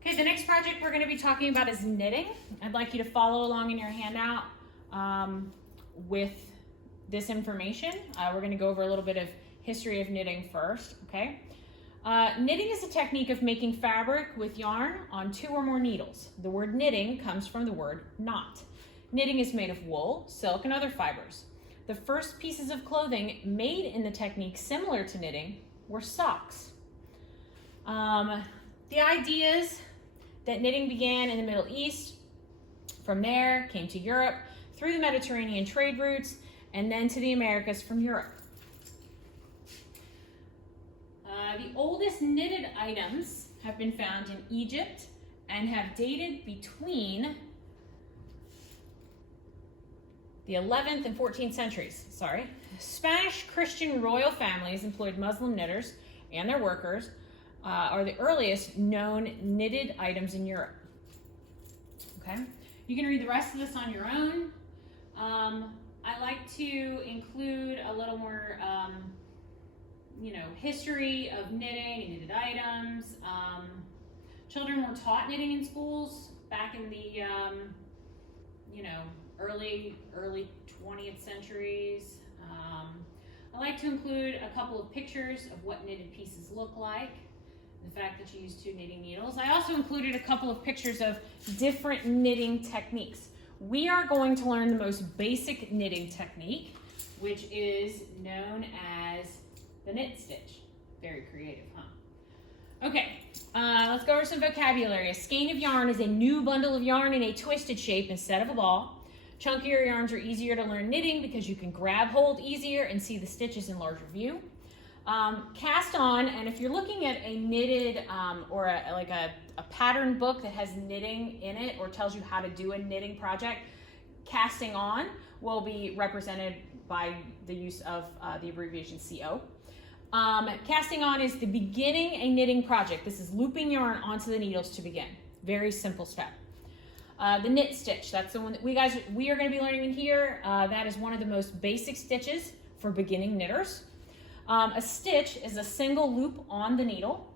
Okay, the next project we're going to be talking about is knitting. I'd like you to follow along in your handout with this information. We're going to go over a little bit of history of knitting first, okay? Knitting is a technique of making fabric with yarn on 2 or more needles. The word knitting comes from the word knot. Knitting is made of wool, silk, and other fibers. The first pieces of clothing made in the technique similar to knitting were socks. The ideas that knitting began in the Middle East, from there came to Europe, through the Mediterranean trade routes, and then to the Americas from Europe. The oldest knitted items have been found in Egypt and have dated between the 11th and 14th centuries. Spanish Christian royal families employed Muslim knitters and their workers are the earliest known knitted items in Europe. Okay, you can read the rest of this on your own. I like to include a little more history of knitting and knitted items. Children were taught knitting in schools back in the early 20th centuries. I like to include a couple of pictures of what knitted pieces look like, the fact that you use 2 knitting needles. I also included a couple of pictures of different knitting techniques. We are going to learn the most basic knitting technique, which is known as the knit stitch. Very creative, huh? Okay, let's go over some vocabulary. A skein of yarn is a new bundle of yarn in a twisted shape instead of a ball. Chunkier yarns are easier to learn knitting because you can grab hold easier and see the stitches in larger view. Cast on, and if you're looking at a knitted or a pattern book that has knitting in it or tells you how to do a knitting project, casting on will be represented by the use of the abbreviation CO. Casting on is the beginning a knitting project. This is looping yarn onto the needles to begin. Very simple step. The knit stitch, that's the one that we are going to be learning in here. That is one of the most basic stitches for beginning knitters. A stitch is a single loop on the needle.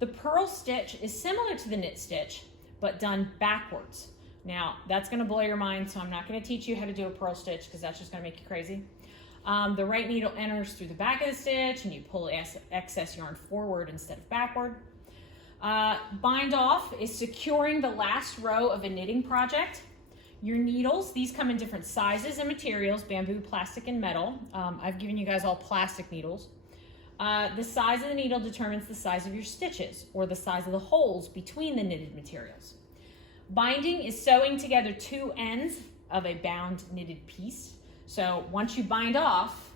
The purl stitch is similar to the knit stitch, but done backwards. Now, that's going to blow your mind, so I'm not going to teach you how to do a purl stitch because that's just going to make you crazy. The right needle enters through the back of the stitch, and you pull excess yarn forward instead of backward. Bind off is securing the last row of a knitting project. Your needles, these come in different sizes and materials, bamboo, plastic, and metal. I've given you guys all plastic needles. The size of the needle determines the size of your stitches or the size of the holes between the knitted materials. Binding is sewing together 2 ends of a bound knitted piece. So once you bind off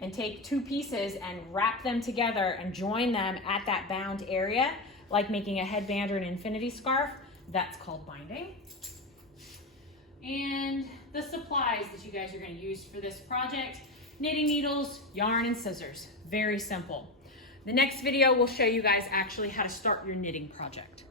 and take 2 pieces and wrap them together and join them at that bound area, like making a headband or an infinity scarf, that's called binding. And the supplies that you guys are going to use for this project: knitting needles, yarn, and scissors. Very simple. The next video will show you guys actually how to start your knitting project.